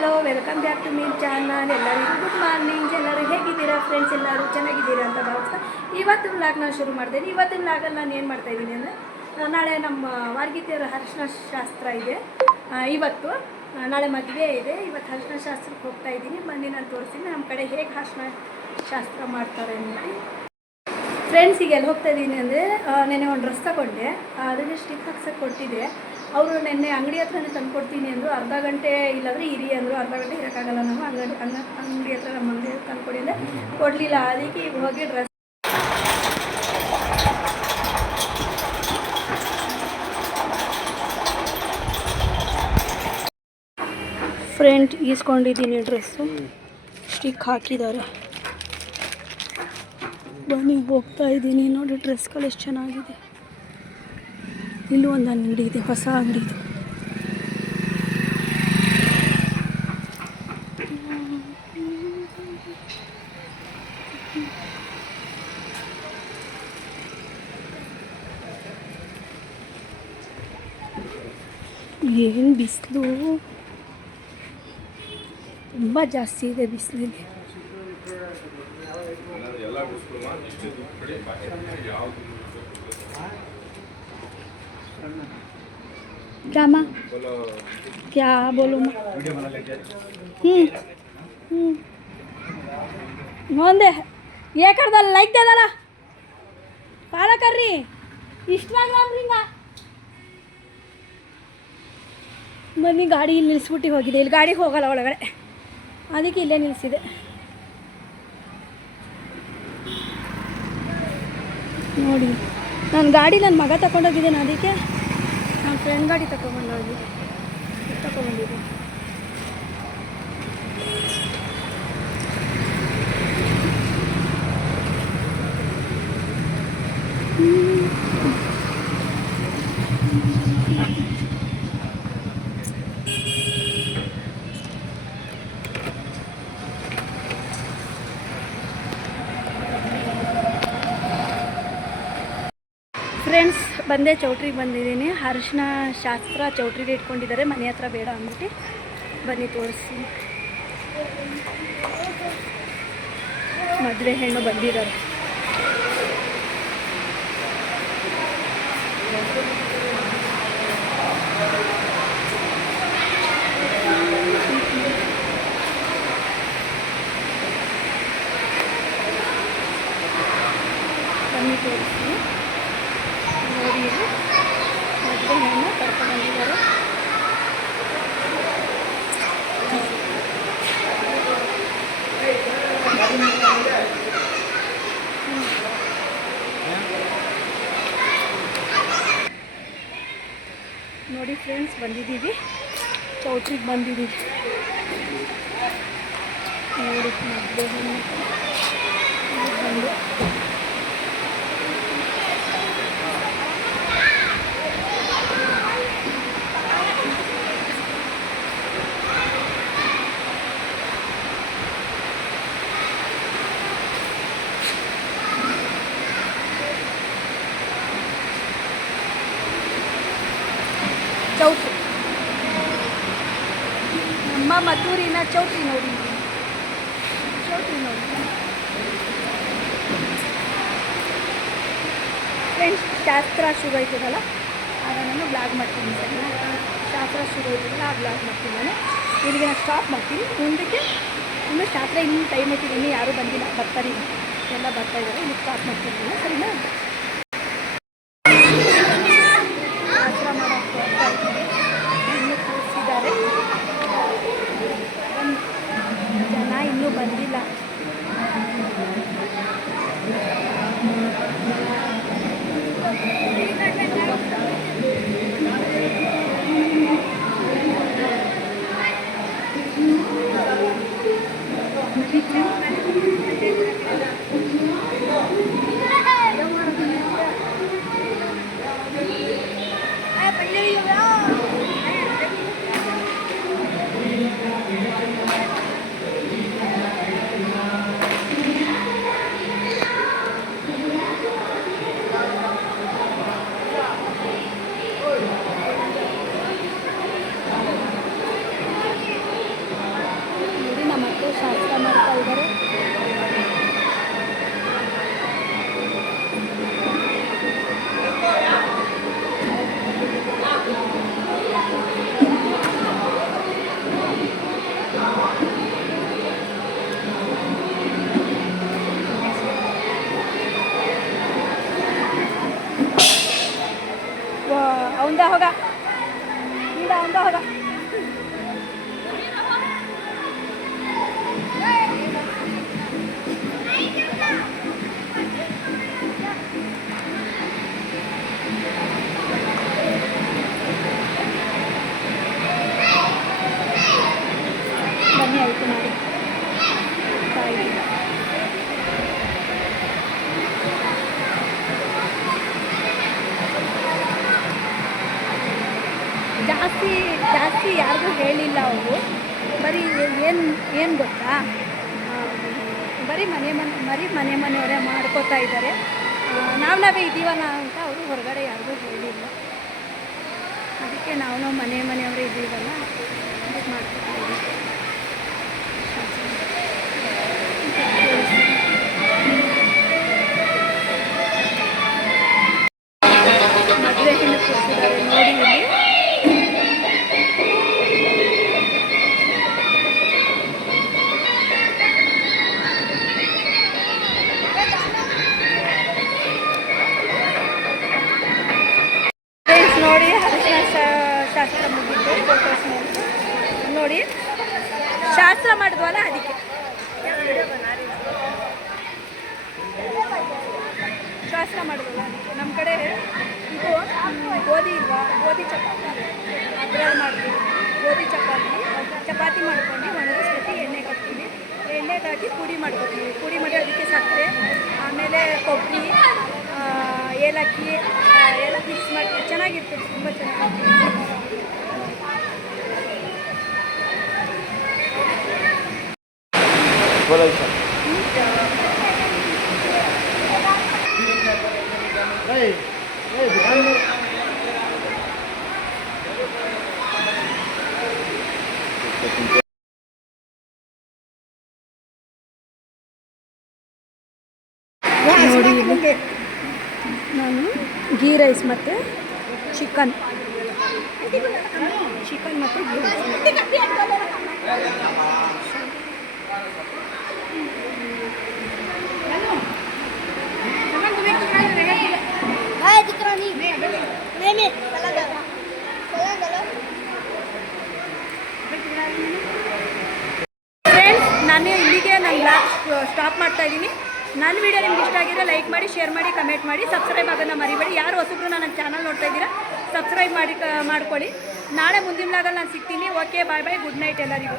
Hello, welcome back to Mir channel. ಎಲ್ಲರಿಗೂ good morning. ಎಲ್ಲರೂ ಹೇಗಿದ್ದೀರಾ ಫ್ರೆಂಡ್ಸ್? ಎಲ್ಲರೂ ಚೆನ್ನಾಗಿದ್ದೀರಾ ಅಂತ ಭಾವಿಸ್ತಾ ಇವತ್ತು ವ್ಲಾಗ್ ನಾನು ಶುರು ಮಾಡ್ತೇನೆ. ಇವತ್ತಿನ ವ್ಲಾಗಲ್ಲಿ ನಾನು ಏನು ಮಾಡ್ತಾಯಿದ್ದೀನಿ ಅಂದರೆ, ನಾಳೆ ನಮ್ಮ ವಾರ್ಗಿತಿಯರ ಅರಿಶಿನ ಶಾಸ್ತ್ರ ಇದೆ. ಇವತ್ತು ನಾಳೆ ಮದುವೆ ಇದೆ. ಇವತ್ತು ಅರಿಶಿನ ಶಾಸ್ತ್ರಕ್ಕೆ ಹೋಗ್ತಾ ಇದ್ದೀನಿ. ಬನ್ನಿ ನಾನು ತೋರಿಸ್ತೀನಿ ನಮ್ಮ ಕಡೆ ಹೇಗೆ ಅರಿಶಿನ ಶಾಸ್ತ್ರ ಮಾಡ್ತಾರೆ ಅಂದ್ಬಿಟ್ಟು. ಫ್ರೆಂಡ್ಸ್, ಈಗ ಎಲ್ಲಿ ಹೋಗ್ತಾ ಇದ್ದೀನಿ ಅಂದರೆ, ನೆನ್ನೆ ಒಂದು ಡ್ರೆಸ್ ತಗೊಂಡೆ, ಅದಕ್ಕೆ ಸ್ಟಿಕ್ ಹಾಕ್ಸೋಕ್ಕೆ ಕೊಟ್ಟಿದ್ದೆ. ಅವರು ನೆನ್ನೆ ಅಂಗಡಿ ಹತ್ರನೇ ತಂದು ಕೊಡ್ತೀನಿ ಅಂದರು. ಅರ್ಧ ಗಂಟೆ ಇಲ್ಲಾಂದರೆ ಇರಿ ಅಂದರು. ಅರ್ಧ ಗಂಟೆ ಇರೋಕ್ಕಾಗಲ್ಲ, ನಾವು ಅಂಗಡಿ ಹತ್ರ ನಮ್ಮ ಅಂಗಡಿ ತಂದು ಕೊಡಿಂದೆ ಕೊಡಲಿಲ್ಲ. ಅದಕ್ಕೆ ಈಗ ಹೋಗಿ ಡ್ರೆಸ್ ಫ್ರೆಂಡ್ ಈಸ್ಕೊಂಡಿದ್ದೀನಿ. ಡ್ರೆಸ್ಸು ಸ್ಟಿಕ್ ಹಾಕಿದ್ದಾರೆ. ಬನ್ನಿ ಹೋಗ್ತಾ ಇದ್ದೀನಿ. ನೋಡಿ ಡ್ರೆಸ್ಗಳು ಎಷ್ಟು ಚೆನ್ನಾಗಿದೆ. ಇಲ್ಲೂ ಒಂದು ಅಂಗಡಿ ಇದೆ, ಹೊಸ ಅಂಗಡಿ ಇದೆ. ಏನು ಬಿಸಿಲು, ತುಂಬ ಜಾಸ್ತಿ ಇದೆ ಬಿಸಿಲಿಗೆ. क्या माँ, क्या बोलूँ माँ? ಒಂದೇ ಏ ಕರ್ದಲ್ಲ ಲೈಕ್ ದೇದಲ್ಲ ಫಾಲೋ ಕರ್ರಿ ಇನ್ಸ್ಟಾಗ್ರಾಮ್ ರಿಂಗ. ಬನ್ನಿ, ಗಾಡಿ ಇಲ್ಲಿ ನಿಲ್ಲಿಸ್ಬಿಟ್ಟು ಹೋಗಿದೆ. ಇಲ್ಲಿ ಗಾಡಿಗೆ ಹೋಗಲ್ಲ ಒಳಗಡೆ, ಅದಕ್ಕೆ ಇಲ್ಲೇ ನಿಲ್ಲಿಸಿದೆ. ನೋಡಿ, ನನ್ನ ಗಾಡಿ ನನ್ನ ಮಗ ತಗೊಂಡೋಗಿದ್ದೇನೆ. ಅದಕ್ಕೆ ನನ್ನ ಫ್ರೆಂಡ್ ಗಾಡಿ ತಗೊಂಡ್ಬಂದಿದ್ದೀನಿ. ಫ್ರೆಂಡ್ಸ್, ಬಂದೆ ಚೌಟ್ರಿಗೆ ಬಂದಿದ್ದೀನಿ. ಅರಿಶಿನ ಶಾಸ್ತ್ರ ಚೌಟ್ರಿಗೆ ಇಟ್ಕೊಂಡಿದ್ದಾರೆ, ಮನೆ ಹತ್ರ ಬೇಡ ಅಂದ್ಬಿಟ್ಟು. ಬನ್ನಿ ತೋರಿಸಿ. ಮದುವೆ ಹೆಣ್ಣು ಬಂದಿದ್ದಾರೆ. ಬನ್ನಿ ತೋರಿಸಿ. ನೋಡಿ, ಮದುವೆ ಹೆಣ್ಣು ಕರ್ಕೊಂಡು ಬಂದಿದ್ದಾರೆ. ನೋಡಿ ಫ್ರೆಂಡ್ಸ್, ಬಂದಿದ್ದೀವಿ, ಚೌಟ್ರಿಗೆ ಬಂದಿದ್ದೀವಿ. ನೋಡಿ ಮದುವೆ ಹೆಣ್ಣು ಬಂದು ಚೌಟ್ರಿ, ನಮ್ಮ ಮದ್ದೂರಿನ ಚೌಟ್ರಿ ನೋಡಿ. ಫ್ರೆಂಡ್ಸ್, ಶಾಸ್ತ್ರ ಶುರು ಆಯ್ತದಲ್ಲ, ಆಗ ನಾನು ಬ್ಲಾಗ್ ಮಾಡ್ತೀನಿ. ಶಾಸ್ತ್ರ ಶುರು ಆಯ್ತದಲ್ಲ, ಆ ಬ್ಲಾಗ್ ಮಾಡ್ತೀನಿ. ನಾನು ಇಲ್ಲಿಗೆ ನಾನು ಸ್ಟಾಪ್ ಮಾಡ್ತೀನಿ. ಮುಂದಕ್ಕೆ ಇನ್ನು ಶಾಸ್ತ್ರ ಇನ್ನೂ ಟೈಮ್ ಐತಿದೆ, ಇನ್ನೂ ಯಾರೂ ಬಂದಿಲ್ಲ, ಬರ್ತಾರೆ, ಎಲ್ಲ ಬರ್ತಾಯಿದ್ದಾರೆ. ಇನ್ನು ಸ್ಟಾಪ್ ಮಾಡ್ತೀನಿ, ಸರಿನಾ? ಶಾಸ್ತ್ರ ಮಾಡೋಕ್ಕೆ ಇನ್ನೂ ಕೂರಿಸಿದ್ದಾರೆ. ಜನ ಇನ್ನೂ ಬಂದಿಲ್ಲ. ಬನ್ನಿ ಆಯಿತು ಮಾಡಿ ತಾಯಿ ಜಾಸ್ತಿ ಜಾಸ್ತಿ ಯಾರಿಗೂ ಹೇಳಿಲ್ಲ ಅವರು. ಬರೀ ಏನು ಗೊತ್ತಾ, ಬರೀ ಮನೆ ಮನೆಯವರೇ ಮಾಡ್ಕೋತಾ ಇದ್ದಾರೆ. ನಾವೇ ಇದ್ದೀವಲ್ಲ ಅಂತ ಅವರು ಹೊರಗಡೆ ಯಾರಿಗೂ ಹೇಳಿಲ್ಲ. ಅದಕ್ಕೆ ನಾವು ಮನೆಯವರೇ ಇದ್ದೀವಲ್ಲ ಅದಕ್ಕೆ ಮಾಡ್ಕೋತಾ ಇದ್ದೀವಿ. ಮದುವೆ ಹೆಣ್ಣು ಕೂರಿಸಿದ್ದಾರೆ ನೋಡಿ ಇಲ್ಲಿ. ನೋಡಿ ಅರಿಶಿನ ಶಾಸ್ತ್ರ ಮುಗಿದ್ದು ಫೋಟೋಸ್ ನೋಡಿ ಶಾಸ್ತ್ರ ಮಾಡಿದ್ವಲ್ಲ ಅದಕ್ಕೆ ಶಾಸ್ತ್ರ ಮಾಡಿದ್ವಲ್ಲ ಅದಕ್ಕೆ. ನಮ್ಮ ಕಡೆ ಇದು ಗೋಧಿ ಇಲ್ವಾ, ಗೋಧಿ ಚಪಾತಿ ಅದ್ರಲ್ಲಿ ಮಾಡ್ತೀವಿ. ಗೋಧಿ ಚಪಾತಿ ಮಾಡ್ಕೊಂಡು ಒಣಗಿಸ್ಬಿಟ್ಟು ಎಣ್ಣೆಗೆ ಹಾಕ್ತೀವಿ. ಎಣ್ಣೆಗೆ ಹಾಕಿ ಪುಡಿ ಮಾಡ್ಕೊತೀವಿ. ಪುಡಿ ಮಾಡಿ ಅದಕ್ಕೆ ಸಕ್ಕರೆ, ಆಮೇಲೆ ಕೊಬ್ಬರಿ, ಏಲಕ್ಕಿ ಎಲ್ಲ ಮಿಕ್ಸ್ ಮಾಡ್ತೀವಿ. ಚೆನ್ನಾಗಿರ್ತದೆ, ತುಂಬ ಚೆನ್ನಾಗಿರ್ತದೆ. ನೋಡಿ ಇಲ್ಲಿ ನಾನು ಗೀ ರೈಸ್ ಮತ್ತು ಚಿಕನ್ ಮತ್ತು ಗೀ ರೈಸ್. ಫ್ರೆಂಡ್ಸ್, ನಾನು ಇಲ್ಲಿಗೆ ನನ್ನ ಬ್ಲಾಗ್ ಸ್ಟಾಪ್ ಮಾಡ್ತಾ ಇದ್ದೀನಿ. ನನ್ನ ವಿಡಿಯೋ ನಿಮ್ಗೆ ಇಷ್ಟ ಆಗಿದ್ರೆ ಲೈಕ್ ಮಾಡಿ, ಶೇರ್ ಮಾಡಿ, ಕಮೆಂಟ್ ಮಾಡಿ, ಸಬ್ಸ್ಕ್ರೈಬ್ ಆಗೋದನ್ನ ಮರಿಬೇಡಿ. ಯಾರು ಹೊಸಬ್ರು ನನ್ನ ಚಾನಲ್ ನೋಡ್ತಾ ಇದ್ದೀರಾ ಸಬ್ಸ್ಕ್ರೈಬ್ ಮಾಡ್ಕೊಳ್ಳಿ. ನಾಳೆ ಮುಂದಿನ ಬ್ಲಾಗಲ್ಲಿ ನಾನು ಸಿಗ್ತೀನಿ. ಓಕೆ, ಬಾಯ್ ಬಾಯ್, ಗುಡ್ ನೈಟ್ ಎಲ್ಲರಿಗೂ.